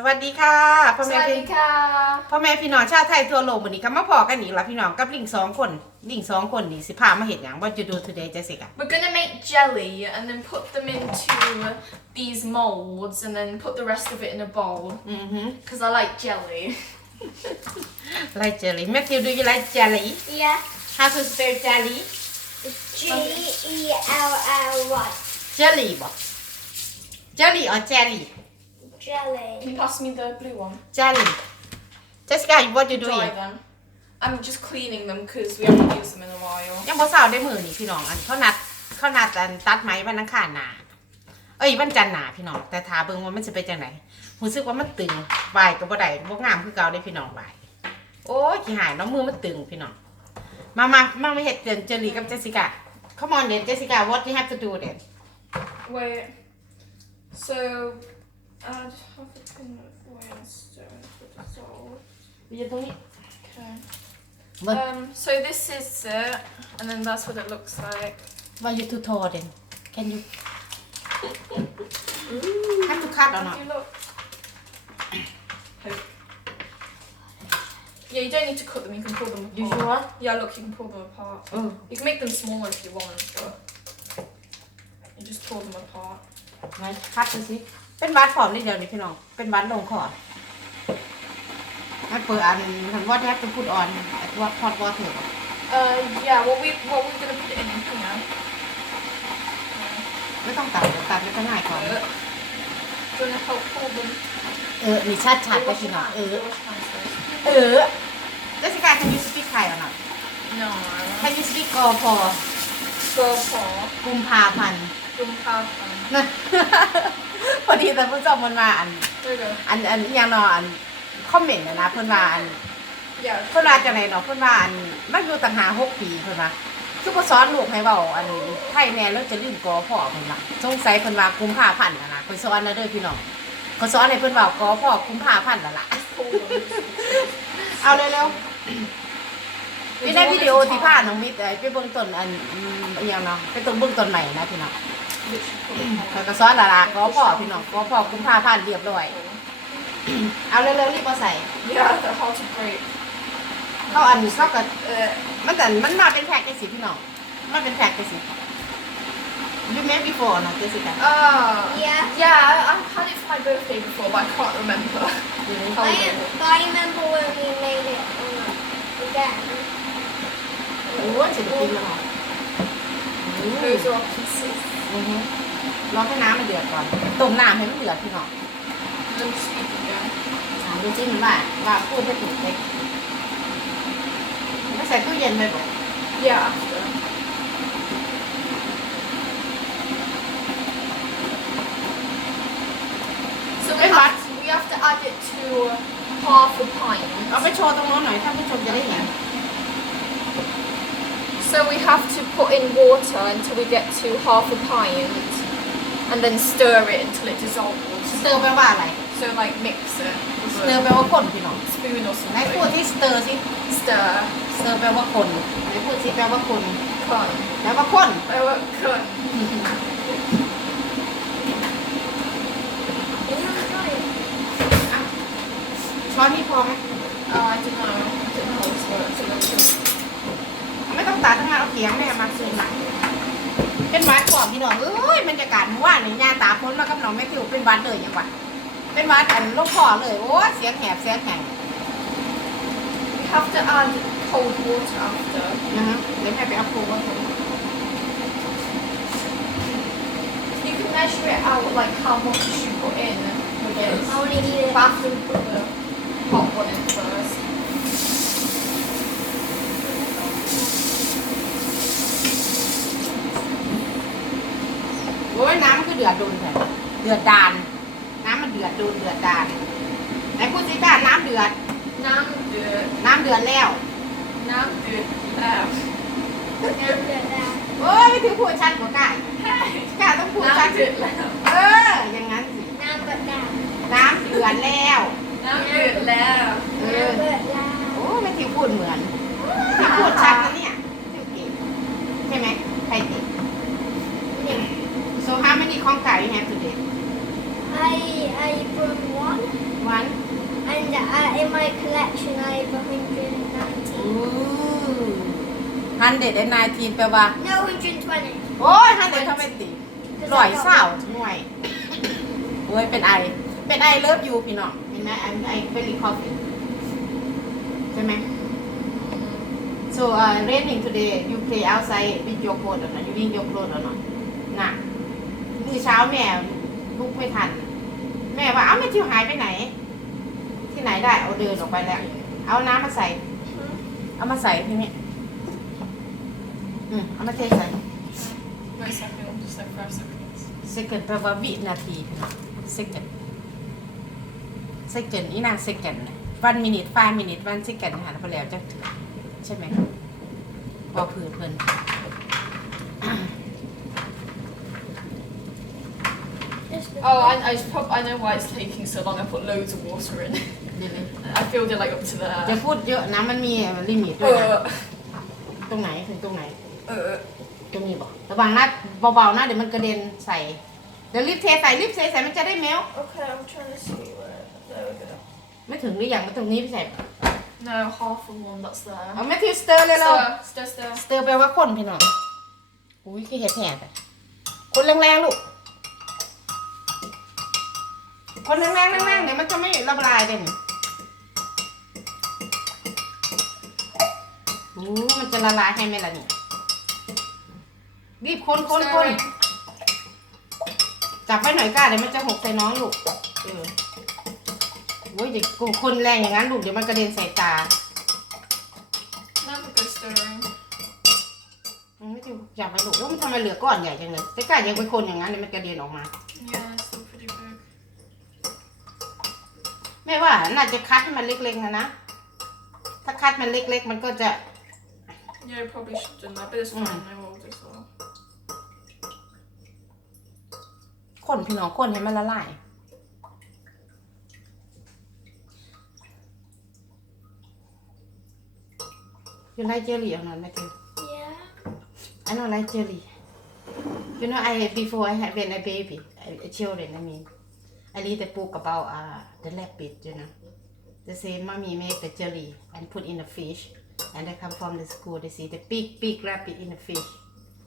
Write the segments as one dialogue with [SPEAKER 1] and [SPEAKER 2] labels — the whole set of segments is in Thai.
[SPEAKER 1] สวัสดีค่ะพ่อ
[SPEAKER 2] ส
[SPEAKER 1] แม่
[SPEAKER 2] วัส
[SPEAKER 1] พี่
[SPEAKER 2] ดีค่ะ
[SPEAKER 1] พ่อแม่พี่น้องชาวไทยทั่วโลกวันนี้ก็มาพอกันอีกแล้วพี่น้องกับลิงสองคนลิงสองคนนี่สิพามาเห็นอย่างว่าจะดู today จะสิกะ
[SPEAKER 2] We're gonna make jelly and then put them into these molds and then put the rest of it in a bowl
[SPEAKER 1] อือฮึ
[SPEAKER 2] because I like jelly.
[SPEAKER 1] ไลเจลลี่แมทธิวดูยูไลเจลลี่
[SPEAKER 3] Yeah.
[SPEAKER 1] how to spell jelly
[SPEAKER 3] G E L L Y.
[SPEAKER 1] jelly บ่ jelly or jelly
[SPEAKER 3] Jelly.
[SPEAKER 2] Can you pass me the blue one?
[SPEAKER 1] jelly Jessica what you
[SPEAKER 2] Dry
[SPEAKER 1] doing
[SPEAKER 2] them. I'm just cleaning them because we haven't used them in a while.
[SPEAKER 1] ยังบ่เศร้าได้มือนี่พี่น้องอันเขานัดเขานัดอันตัดไม้วันอังคารหนาเอ้ยวันจันทร์หนาพี่น้องแต่ถาเบิ่งว่ามันจะเป็นจังไหนรู้สึกว่ามันตึงบายก็บ่ได้บ่งามคือเก่าได้พี่น้องบายโอ้ยขี้หายน้องมือมันตึงพี่น้องมามามามาเห็ดเดือนเจอรี่กับเจสสิก้า Come on then Jessica what you have to do then
[SPEAKER 2] Wait. So add half a tin of dissolve. Okay. Um, so this is it, and then that's what it looks like.
[SPEAKER 1] vad gör du tar den? Kan du... Kan du cut or not?
[SPEAKER 2] You look. Yeah, you don't need to cut them. You can pull them apart.
[SPEAKER 1] You sure?
[SPEAKER 2] Yeah, look, you can pull them apart.
[SPEAKER 1] Oh.
[SPEAKER 2] You can make them smaller if you want, but you just pull them apart.
[SPEAKER 1] Right, cut to see. เป็นวัดผอมนิดเดียวนี่พี่น้อง เป็นวัดลงคอให้เปิดอันทันว่าแทบจะพูดออนว่าพอดวอเถอะ
[SPEAKER 2] Uh, yeah. What we what we're gonna put it in here.
[SPEAKER 1] ไม่ต้องตัดเดี๋ยวตัดไม่ก็ง่ายก่อน
[SPEAKER 2] Uh, do you wanna help pull them?
[SPEAKER 1] เออนี่ชัดชัดไป
[SPEAKER 2] Wash
[SPEAKER 1] พี่
[SPEAKER 2] your
[SPEAKER 1] น้อง
[SPEAKER 2] hands,
[SPEAKER 1] เออ
[SPEAKER 2] wash your hands first.
[SPEAKER 1] เออเจสสิก้า can you speak Thai or not
[SPEAKER 2] No.
[SPEAKER 1] can you speak กอพอ
[SPEAKER 2] Go for
[SPEAKER 1] กุมภาพันธ์
[SPEAKER 2] gum powder.
[SPEAKER 1] นะ พอดีแต่ผู้ชมมันมาอัน
[SPEAKER 2] There we go.
[SPEAKER 1] อันอันอหยังเนออันคอมเมนต์นะนะเพิ่นว่าอัน
[SPEAKER 2] Yeah.
[SPEAKER 1] เพิ่นว่าจังไดเนาะเพิ่นว่าอันมันอยู่ต่างหากหกปีเพิ่นว่าคือบ่สอนลูกให้เว้าอันไทยแน่แล้วจะลืมกอพ่อเพิ่นว่าสงสัยเพิ่นว่ากุมภาพันธ์น่ะนะเพิ่นสอนแล้วเด้อพี่น้องเขาสอนให้เพิ่นเว้ากอพ่อกุมภาพันธ์แล้วล่ะ
[SPEAKER 2] Pull them.
[SPEAKER 1] เอาเร็วๆนี่ในวิดีโอที่พาน้องมิตรเอ้ยไปเบิ่งต้นอันอืมอหยังเนาะไปต้นเบิ่งต้นใหม่นะพี่น้อง
[SPEAKER 2] Literally pull them
[SPEAKER 1] เขา
[SPEAKER 2] apart.
[SPEAKER 1] ก็สอนและล่ะกอพ่อพี่น้องกอพ่อกุมภาพันธ์เรียบร้อย เอาเร็วๆรีบมาใส่
[SPEAKER 2] Yeah, they're hard to break.
[SPEAKER 1] เขาอันนี้เขาก็
[SPEAKER 2] Uh,
[SPEAKER 1] มันแต่มันมาเป็นแพ็กเกจสิพี่น้องมันเป็นแพ็กเกจสิ You made before นะเจสสิก้า
[SPEAKER 2] uh,
[SPEAKER 3] Yeah.
[SPEAKER 2] yeah, I've had it for my birthday before, but I can't remember.
[SPEAKER 3] I, am, but I remember when we made it um, again.
[SPEAKER 1] โอ้ยเสร็จจริงแล้วเหรอโอ้ย
[SPEAKER 2] Those are our pieces.
[SPEAKER 1] อือฮึรอให้น้ำมันเดือดก่อนต้มน้ำให้มันเดือดพี่น้อง
[SPEAKER 2] And then sweep it down.
[SPEAKER 1] ถามดูสิมันว่าว่าพูดไม่ถูกเลยไม่ใส่ตู้เย็นเลยบอก
[SPEAKER 2] Yeah, after. So we
[SPEAKER 1] Hey,
[SPEAKER 2] have, to, we have to add it to half a
[SPEAKER 1] เอา
[SPEAKER 2] pint.
[SPEAKER 1] ไปโชว์ตรงโน้นหน่อยท่านผู้ชมจะได้เห็น
[SPEAKER 2] So we have to put in water until we get to half a pint and then stir it until it dissolves.
[SPEAKER 1] Stir สเตอร์แปลว่าอะไร
[SPEAKER 2] So like mix it
[SPEAKER 1] ส
[SPEAKER 2] with
[SPEAKER 1] เตอร์แปล a ว่าคนพี่น้อง
[SPEAKER 2] spoon or
[SPEAKER 1] ไหนพูด
[SPEAKER 2] something.
[SPEAKER 1] ที่สเตอร์สิ
[SPEAKER 2] Stir.
[SPEAKER 1] สเตอร์แปลว่าคนไหนพูดสิแปลว่าคน
[SPEAKER 2] Con.
[SPEAKER 1] แปลว่าคน
[SPEAKER 2] I work
[SPEAKER 1] con. Yeah, ช้อนนี่พอไหม
[SPEAKER 2] right. Oh, I don't know. I don't know how this works. I'm not sure.
[SPEAKER 1] ไม่ต้องตัดทั้งนั้นเอาเขียงแม่มาซื้อมาเป็นหวัดก่อนพี่น้องเอ้ยบรรยากาศเมื่อวานนี่ยาตาพ้นมากับน้องแม่ติวเป็นหวัดเลยยังหวัดเป็นหวัดอันลูกคอเลยโอ้ยเสียงแหบเสียงแหง
[SPEAKER 2] We have to add cold water after.
[SPEAKER 1] นะฮะเดี๋ยวแม่ไปเอาปูมาถุง
[SPEAKER 2] You can measure it out like how much you put in with this.
[SPEAKER 3] I want to eat it.
[SPEAKER 2] But after we put the hot one in first.
[SPEAKER 1] ยน้ำมันก็เดือดดุนแท้เดือดดาน น้ำมันเดือดดุนเดือดดานไหนพูดสิจ้าน้ำเดือด
[SPEAKER 2] Nam did.
[SPEAKER 1] น้ำเดือดแล้ว
[SPEAKER 2] Nam did. Um,
[SPEAKER 3] Now that that.
[SPEAKER 1] โอ้ยไม่ถือพูดชัดกว่าก้าก้าต้องพูดชัด
[SPEAKER 2] Nam did.
[SPEAKER 1] เออ อย่างนั้นสิ
[SPEAKER 3] Now that that.
[SPEAKER 1] น้ำเดือดแล้ว
[SPEAKER 2] Nam did. Left.
[SPEAKER 1] เอ
[SPEAKER 3] Now
[SPEAKER 1] อ
[SPEAKER 3] that that.
[SPEAKER 1] โอ้ไม่ถือพูดเหมือนถือพูดชัดนะเนี่ยถือเก่งใช่ไหมใครเก่ง so how many ของไก่ you have today
[SPEAKER 3] I I brought one. in my collection I have 119.
[SPEAKER 1] ฮันเด็ดได้นายทีนแปลว่า
[SPEAKER 3] No, 120.
[SPEAKER 1] โอ้ยฮันเด็ดทำไมตีร้อยเศร้าหน่วยโอ้ยเป็นไอ เป็นไอเลิฟยูพี่น้องเห็นไหมไอไอเป็นรีคอฟฟี่ใช่ไหม so uh raining today you play outside with your clothes or not you bring your clothes or not น่ะคือ เช้าแม่ลุกไม่ทัน แม่ว่าเอ้าแม่ทิวหายไปไหน ที่ไหนได้เอาเดินออกไปแล้ว เอาน้ำมาใส่ เอามาใส่ที่นี่อืมเอามาเทใส่
[SPEAKER 2] Wait a second, just like five seconds.
[SPEAKER 1] second แปลว่าวินาทีน้อง second second อีนาง second one minute five minute one second หาพอแล้วจะถึงใช่ไหมพอพื้นเพิ่น
[SPEAKER 3] Just the
[SPEAKER 2] Oh, I, I, just prob- I know why it's taking so long. I put loads of water in.
[SPEAKER 1] เดี๋ยว
[SPEAKER 2] I filled it like up to
[SPEAKER 1] ๆจะ
[SPEAKER 2] there.
[SPEAKER 1] พูดเยอะนะมันมีลิมิตด้วยนะ
[SPEAKER 2] Uh,
[SPEAKER 1] ตรงไหนถึงตรงไหน
[SPEAKER 2] uh,
[SPEAKER 1] ตรงนี้บอกระวังนะเบาๆนะเดี๋ยวมันกระเด็นใส่เดี๋ยวรีบเทใส่รีบเทใส่มันจะได้เมล
[SPEAKER 2] okay, I'm trying to see where. There we go.
[SPEAKER 1] ไม่ถึงหรือยังไม่ตรงนี้พี่ใส่
[SPEAKER 2] No, half of one that's there.
[SPEAKER 1] เอาแมทธิวสเตอร์เลยเรา
[SPEAKER 2] Stir, stir, stir.
[SPEAKER 1] สเตอร์แปลว่าคนพี่น้องอุ้ยคือเห็ดแห่แต่คนแรงๆลูก คนแรงๆแรงๆเนี่ยมันจะไม่ละลายเด่นอู้มันจะละลายให้ไหมล่ะเนี่ยรีบคนคนคน
[SPEAKER 2] Stirring.
[SPEAKER 1] จับไว้หน่อยก้าเดี๋ยวมันจะหกใส่น้องลูกเออโอ้ยอย่าคนแรงอย่างนั้นลูกเดี๋ยวมันกระเด็นใส่ตา
[SPEAKER 2] Never go stirring.
[SPEAKER 1] มันไม่ถูกจับไปลูกแล้วมันทำไมเหลือก้อนใหญ่จังเลยแต่ก้ายังไปคนอย่างนั้นเดี๋ยวมันกระเด็นออกมา
[SPEAKER 2] Yeah, it's still pretty big.
[SPEAKER 1] แม่ว่าน่าจะคัดให้มันเล็กๆนะนะ ถ้าคัดมันเล็กๆ มันก็จะ
[SPEAKER 2] Yeah, I probably should have done that, but it's fine. I will do so.
[SPEAKER 1] ข้นพี่น้องข้นให้มันละลาย You like jelly or not, Matthew?
[SPEAKER 3] Yeah.
[SPEAKER 1] I don't like jelly. You know, I before I had when I baby, I- I children, I mean, I read the book about uh the rabbit. You know, they say mommy make the jelly and put in the fish, and they come from the school. They see the big big rabbit in the fish,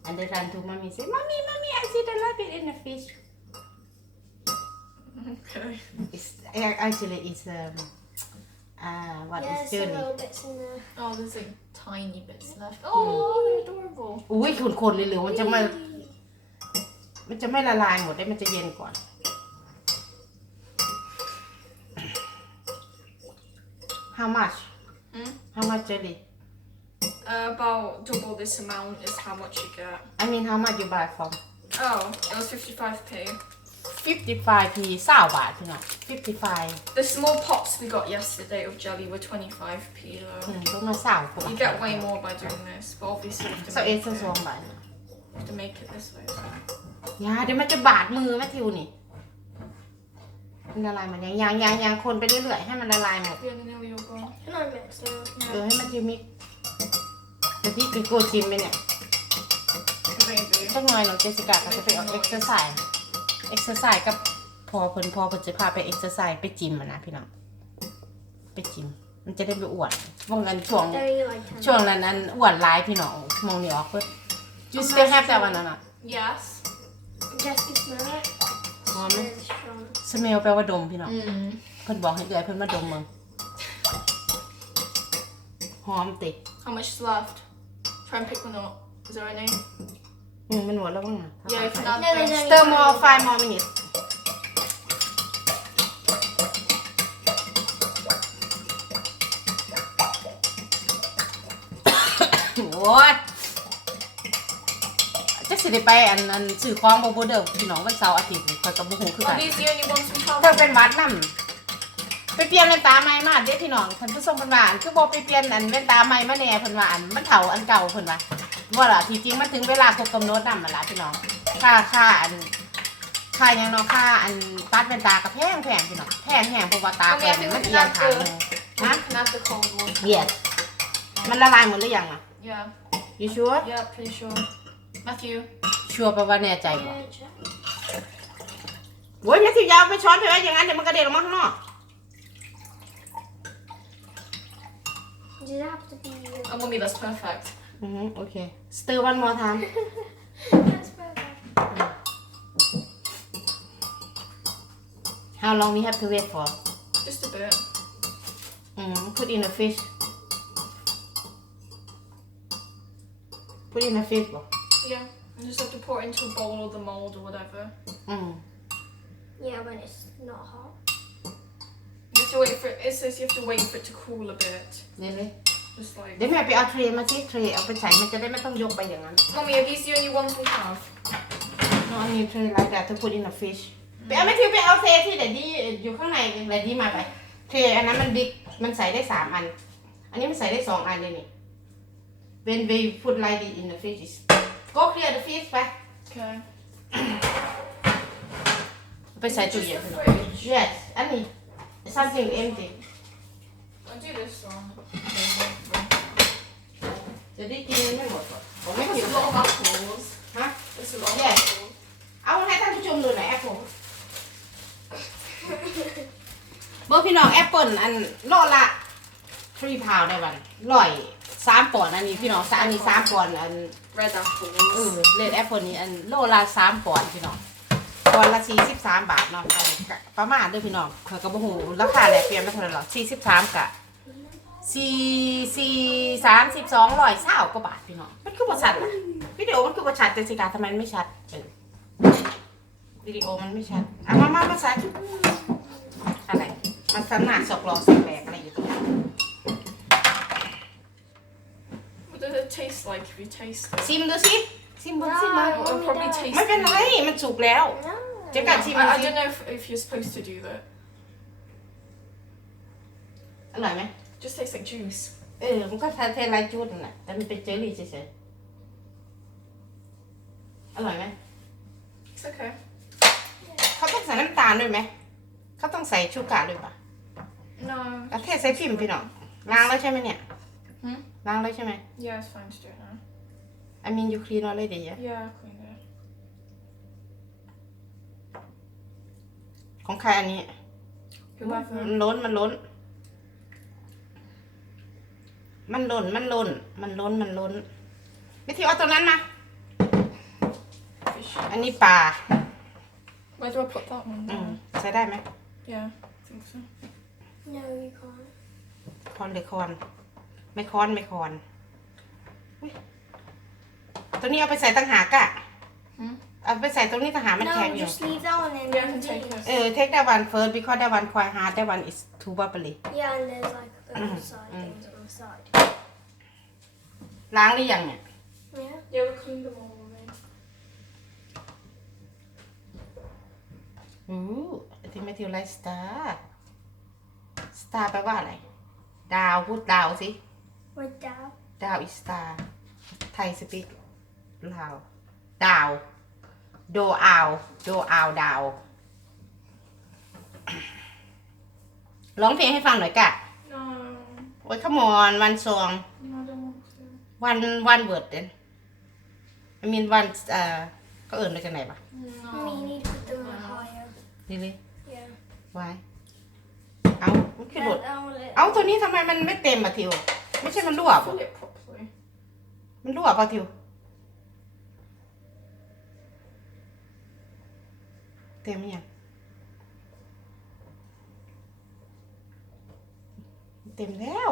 [SPEAKER 1] and they run to mommy say, mommy, mommy, I see the rabbit in the fish.
[SPEAKER 2] Okay.
[SPEAKER 1] It's uh, actually it's um uh what
[SPEAKER 3] yeah,
[SPEAKER 1] is
[SPEAKER 3] some
[SPEAKER 1] jelly.
[SPEAKER 3] little bits in there.
[SPEAKER 2] Oh, there's like tiny bits left. Oh, they're adorable.
[SPEAKER 1] อุ้ยคนๆเลยเหลือมันจะไม่ มันจะไม่ละลายหมดได้มันจะเย็นก่อน How much
[SPEAKER 2] Hmm?
[SPEAKER 1] How much jelly
[SPEAKER 2] Uh, about double this amount is how much you get.
[SPEAKER 1] I mean how much you buy from
[SPEAKER 2] Oh, it was 55p.
[SPEAKER 1] 55 p สาบาทพี่น้อง55
[SPEAKER 2] The small pots we got yesterday of jelly were 25p
[SPEAKER 1] อื
[SPEAKER 2] though.
[SPEAKER 1] มต้องมาสาวกว่า
[SPEAKER 2] You get way more by doing this, but obviously you have to,
[SPEAKER 1] สเอ็
[SPEAKER 2] make,
[SPEAKER 1] ดสองบาท
[SPEAKER 2] have to make it this way. So.
[SPEAKER 1] ยาเดี๋ยวมันจะบาดมือแมทธิวนี่ มันละลายมันยังยังยังยังคนไปเรื่อยๆให้มันละลายหมด
[SPEAKER 2] Yeah, nearly all gone.
[SPEAKER 3] Can I mix it?
[SPEAKER 1] เออให้มันจิมิกเดี๋ยวพี่กิโกชิมไปเนี่ย
[SPEAKER 2] Maybe.
[SPEAKER 1] สักหน่อยน้องเจสสิก้าก็จะไปออกเอ็กซ์ไซส์เอ็กซ์ไซส์กับพอเพิ่นพอเพิ่นจะพาไปเอ็กซ์ไซส์ไปจิมอะนะพี่น้องไปจิม มันจะได้ไปอ้วนว่างเงินช่วง
[SPEAKER 3] Don't you like them?
[SPEAKER 1] ช่วงนั้นอันอ้วนร้ายพี่น้องมองนี่ออกเพิ่น you still have that one or not
[SPEAKER 2] Yes.
[SPEAKER 3] Just to smell it.
[SPEAKER 1] ห อมไหม
[SPEAKER 3] Really strong.
[SPEAKER 1] smell แปลว่าดมพี่น้อง
[SPEAKER 2] Mm.
[SPEAKER 1] เพิ่นบอกให้เอื้อยเพิ่นมาดมมึงหอมติ
[SPEAKER 2] How much is left? Try and pick one up. Is there any?
[SPEAKER 1] อืมมันหมดแล้วบ้างนะ
[SPEAKER 2] Yeah, you can add
[SPEAKER 3] No, no,
[SPEAKER 2] this.
[SPEAKER 3] no.
[SPEAKER 1] stir more five more minutes โอ้ยจะ สิได้ไปอันอันสื่อคล้องบ่บ่เด้อพี่น้องวันเสาร์อาทิตย์นี่ข่อยก็บ่ฮู้คือกั
[SPEAKER 2] Are
[SPEAKER 1] น
[SPEAKER 2] these the only ones we have?
[SPEAKER 1] เธอเป็นหวัดนำไปเปลี่ยนแว่นตาใหม่มาเด้อพี่น้องท่านผู้ชมเพิ่นว่าอันคือบ่ไปเปลี่ยนอันแว่นตาใหม่มาแน่เพิ่นว่าอันมันเฒ่าอันเก่าเพิ่นว่าว่าล่ะที่จริงมันถึงเวลาครบกำหนดนำมาล่ะพี่น้องค่าค่าอันค่าหยังเนาะค่าอันตัดแว่นตาก็แพงแพงพี่น้องแพงแพงเพราะว่าตาแพงนี่มันเอียงข้างหนึง
[SPEAKER 2] We
[SPEAKER 1] Huh?
[SPEAKER 2] can add the cold one.
[SPEAKER 1] yes มันละลายหมดหรือยังอะ
[SPEAKER 2] Yeah.
[SPEAKER 1] you sure
[SPEAKER 2] Yeah, pretty sure. Matthew.
[SPEAKER 1] ชัวร์แปลว่าแน่ใจบ่
[SPEAKER 3] Yeah, check.
[SPEAKER 1] โว้ยแม่สิยาวไปช้อนไปไว้อย่างนั้นเดี๋ยวมันกระเด็นออกมาข้างนอก
[SPEAKER 3] Does it have to be?
[SPEAKER 2] Oh, mummy, that's perfect.
[SPEAKER 1] อือฮึโอเค stir one more time
[SPEAKER 3] That's perfect.
[SPEAKER 1] how long we have to wait for
[SPEAKER 2] Just a bit.
[SPEAKER 1] อืม put in the fish put in the fish บ่
[SPEAKER 2] Yeah. You just have to pour it into a bowl or the mold or whatever.
[SPEAKER 1] อืม
[SPEAKER 3] Yeah, when it's not hot.
[SPEAKER 2] You have to wait for it. It says you have to wait for it to cool a bit.
[SPEAKER 1] เดี๋ยวเลย
[SPEAKER 2] Just like.
[SPEAKER 1] เดี๋ยวแม่ไปเอาเทรมาที่เทรเอาไปใส่มันจะได้ไม่ต้องยกไปอย่างนั้น
[SPEAKER 2] Mummy, are these the only ones we have?
[SPEAKER 1] no I need tray like that to put in the fish ไปเอาไม่ทิวไปเอาเทรที่เดดดี้อยู่ข้างในเดดดี้มาไป เทรอันนั้นมันบิ๊กมันใส่ได้สามอัน อันนี้มันใส่ได้สองอันเลยนี่ when we put like it in the fish go clear the fish ไป
[SPEAKER 2] Okay.
[SPEAKER 1] ไปใส่ตู้
[SPEAKER 2] Just
[SPEAKER 1] เย็น
[SPEAKER 2] the fridge.
[SPEAKER 1] yes อันนี้ something empty
[SPEAKER 2] I'll do this one.
[SPEAKER 1] จะได้กินไม่หมดหรอกผมไม่
[SPEAKER 2] That's
[SPEAKER 1] หิว
[SPEAKER 2] a lot of apples.
[SPEAKER 1] ฮะ
[SPEAKER 2] That's a lot of
[SPEAKER 1] Yeah.
[SPEAKER 2] apples.
[SPEAKER 1] เอาให้ท่านผู้ชมดูหน่อยแอปเปิลเบอร์พี่น้องแอปเปิลอันโลละทรีพาวได้วันร้อย สามปอนด์อันนี้พี่น้องอันนี้สามปอนด์อัน
[SPEAKER 2] Red
[SPEAKER 1] เอ
[SPEAKER 2] apples.
[SPEAKER 1] อเลดแอปเปิลนี่อันโลละสามปอนด์พี่น้องปอนด์ละสี่สิบสามบาทเนาะอันนี้ก็ประมาณเด้วยพี่น้องเขาก็บ่ฮู้ราคาแหลกเปลี่ยนไม่เท่าไหร่หรอกสี่สิบสามกะสี่สี่สามสิบสองร้อยเศร้ากว่าบาทพี่น้องมันคือบ่ชัดล่ะวิดีโอมันคือบ่ชัดแต่สิกาทำไมมันไม่ชัดเออวิดีโอมันไม่ชัดอะมามามาใส่อะไรมันสนาสกลอสีแบกอะไรอยู่ตรงนี้
[SPEAKER 2] What does it taste like if you taste it?
[SPEAKER 1] ชิมดูสิ ชิมบนชิมมา
[SPEAKER 2] It'll probably taste
[SPEAKER 1] ไม่เป็นไรมันสุกแล้ว
[SPEAKER 3] No.
[SPEAKER 1] เจะกัดชิม
[SPEAKER 2] I,
[SPEAKER 1] ดู
[SPEAKER 2] I
[SPEAKER 1] สิ
[SPEAKER 2] don't know if, if you're supposed to do that.
[SPEAKER 1] อร่อยไหม
[SPEAKER 2] Just tastes like juice.
[SPEAKER 1] เออ มันก็ทานเทนไลจูดนั่นแหละแต่มันเป็นเจลลี่เฉยๆ อร่อยไหม
[SPEAKER 2] It's okay.
[SPEAKER 1] เขาต้องใส่น้ำตาลด้วยไหม เขาต้องใส่ชูการ์ด้วยปะ
[SPEAKER 2] No.
[SPEAKER 1] แล้วเทใส่พิมพ์พี่น้องล้างแล้วใช่ไหมเนี่ย
[SPEAKER 2] Hmm?
[SPEAKER 1] ล้างแล้วใช่ไหม
[SPEAKER 2] Yeah, it's fine to do it now.
[SPEAKER 1] I mean you clean already yeah?
[SPEAKER 2] Yeah, I cleaned it.
[SPEAKER 1] ของใครอันนี้
[SPEAKER 2] Whoever.
[SPEAKER 1] มันล้น มันล้นมันหล่นมันหล่นมันล้นมันล้นไม่ที่เอาตัวนั้นมา
[SPEAKER 2] Fish.
[SPEAKER 1] อันนี้ปลา
[SPEAKER 2] Where do I put that one
[SPEAKER 1] อืม
[SPEAKER 2] down?
[SPEAKER 1] ใช้ได้ไหม
[SPEAKER 2] Yeah, I think so.
[SPEAKER 3] No, you can't.
[SPEAKER 1] คอนหรือคอน ไม่คอนไม่คอนอุ๊ยตัวนี้เอาไปใส่ตั้งหากอะ
[SPEAKER 2] Hmm?
[SPEAKER 1] เอาไปใส่ตรงนี้ต่างหากมันแข็ง
[SPEAKER 3] No,
[SPEAKER 1] อยู่
[SPEAKER 3] just leave that one in.
[SPEAKER 2] Yeah, I
[SPEAKER 3] and
[SPEAKER 2] can take
[SPEAKER 3] these.
[SPEAKER 1] เอ
[SPEAKER 2] it.
[SPEAKER 1] อ take that one first because that one quite hard that one is too bubbly
[SPEAKER 3] Yeah, and there's like other side things on the side.
[SPEAKER 1] ล้างหรือยังเนี่ย
[SPEAKER 3] Yeah.
[SPEAKER 2] Yeah, we cleaned them all already.
[SPEAKER 1] อู้ไอที่ไม่ทิวไลสตาร์สตาร์แปลว่าอะไร ดาวพูดดาวสิ
[SPEAKER 3] With dab.
[SPEAKER 1] ดาว is star ไทยสปีกลาวดาว โดอาว โดอาวดาว ร้องเพลงให้ฟังหน่อยกะ
[SPEAKER 2] No.
[SPEAKER 1] โอ้ยขมอนวันซอง
[SPEAKER 2] No, I don't want to.
[SPEAKER 1] วันวันเวิร์ดเดน I mean วันเอ่อก็เอิ่นมาจากไหนปะ
[SPEAKER 3] Mummy, you need to put them
[SPEAKER 2] No.
[SPEAKER 3] higher.
[SPEAKER 1] นี่เลย
[SPEAKER 3] Yeah.
[SPEAKER 1] ไว้เอามันคือหลุด
[SPEAKER 3] That one will-
[SPEAKER 1] เอาตัวนี้ทำไมมันไม่เต็มอะทิว ไม่ใช่มันรั่วปะ
[SPEAKER 2] Fill it properly.
[SPEAKER 1] มันรั่วปะทิวเต็มหรือยังเต็มแล้ว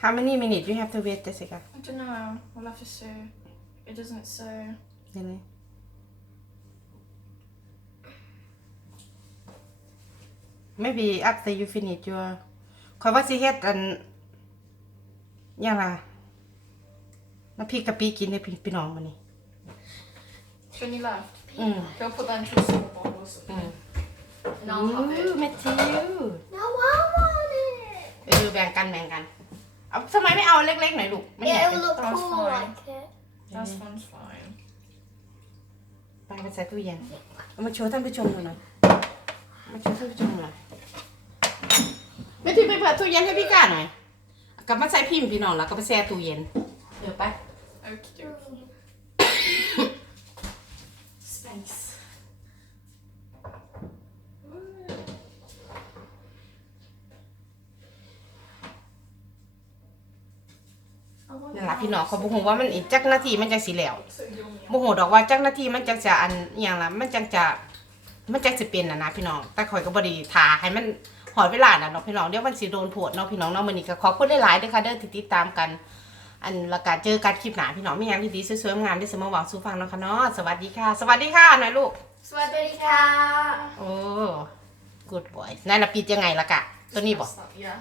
[SPEAKER 1] How many minutes you have to wait, Jessica?
[SPEAKER 2] I don't know. We'll have to see. It doesn't say.
[SPEAKER 1] Really? Maybe after you finish your ขอยว่าสิเฮ็ดอันยังล่ะน้ำพริกกะปิกินให้พี่พี่น้องมานี่
[SPEAKER 2] It's only left.
[SPEAKER 1] อืม
[SPEAKER 2] They'll put that into a small bowl or something. And I'll have
[SPEAKER 1] อู้
[SPEAKER 2] it.
[SPEAKER 1] แมทธิว
[SPEAKER 3] No, I want it.
[SPEAKER 1] เออแบ่งกันแบ่งกัน เอาทำไมไม่เอาเล็กๆหน่อยลูกไม่อยาก
[SPEAKER 3] Yeah,
[SPEAKER 1] ไป
[SPEAKER 3] it'll look
[SPEAKER 2] That's
[SPEAKER 3] cool
[SPEAKER 2] fine.
[SPEAKER 3] like it.
[SPEAKER 2] That one's fine.
[SPEAKER 1] ไปไปใส่ตู้เย็นเอามาโชว์ท่านผู้ชมดูหน่อยมาโชว์ท่านผู้ชมหน่อยแมทธิวไปเปิดตู้เย็นให้พี่ก้าหน่อยกลับมาใส่พิมพ์พี่น้องแล้วก็ไปแช่ตู้เย็นเดี๋ยวไป
[SPEAKER 2] Okay. Space.
[SPEAKER 1] นั่นล่ะพี่น้องเขาบ่ฮู้ว่ามันอีกจักนาทีมันจังสิแล้ว
[SPEAKER 2] So yummy.
[SPEAKER 1] บ่ฮู้ดอกว่าจักนาทีมันจังจะอันอหย่างล่ะมันจังจะมันจังสิเป็นน่ะนะพี่น้อง แต่ข่อยก็บ่ได้ทาให้มันหอดเวลาน่ะเนาะพี่น้องเดี๋ยวมันสิโดนโพดเนาะพี่น้องเนาะมื้อนี้ก็ขอบคุณหลายๆเด้อค่ะเด้อที่ติดตามกัน อันและก็เจอกันคลิปหน้าพี่น้องมีงานดีๆสวยๆงามที่เสมอหวังสู่ฟังเนาะค่ะเนาะสวัสดีค่ะ สวัสดีค่ะหน่อยลูก
[SPEAKER 3] Swadika.
[SPEAKER 1] โอ้ good boy นั่นน่ะปิดยังไงล่ะกะตัวนี้บ่
[SPEAKER 2] Yeah.